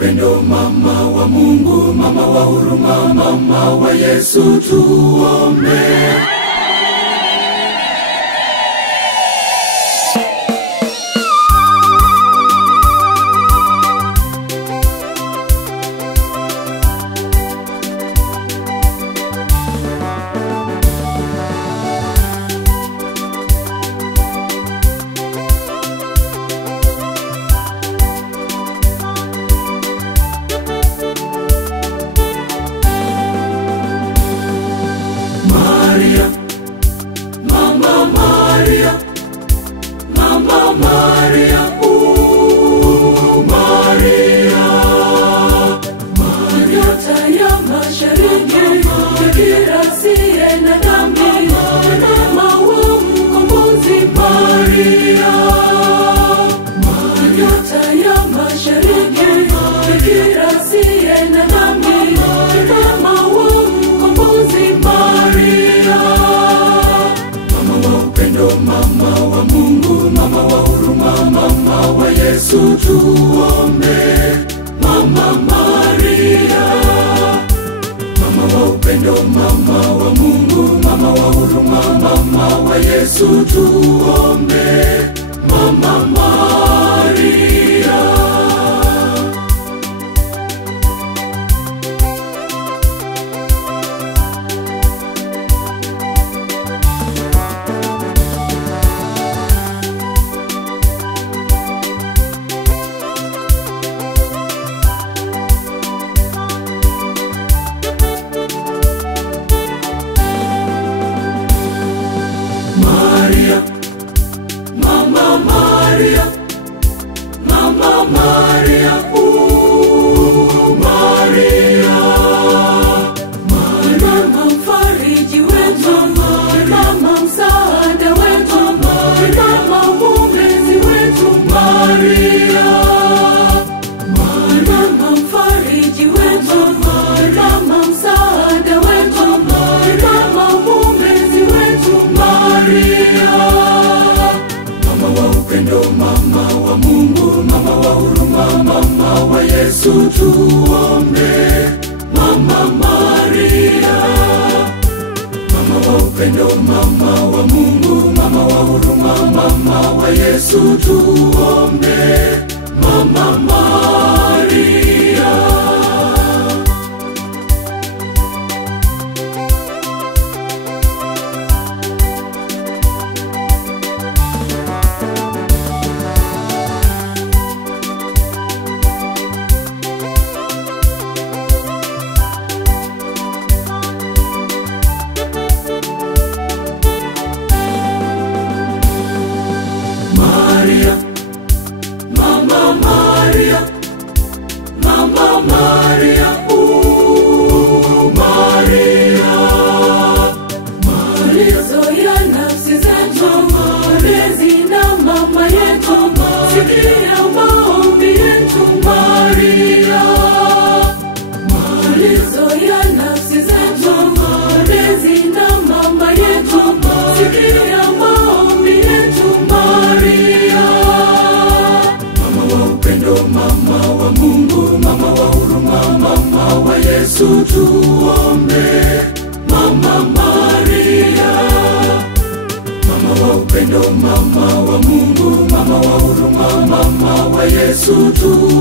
upendo, mama wa Mungu, mama wa huruma, mama wa Yesu, tuombe. Tuombe. Mama Maria, mama wa upendo, mama wa Mungu, mama wa huruma, mama wa Yesu, tuombe. Mama Maria. Tuombe. Mama Maria, mama wa upendo, mama wa Mungu, mama wa huruma, mama wa Yesu, tuombe. Mama Maria. Tuombe. Mama Maria, mama wa upendo, mama wa Mungu, mama wa huruma, mama wa Yesu, tuombe.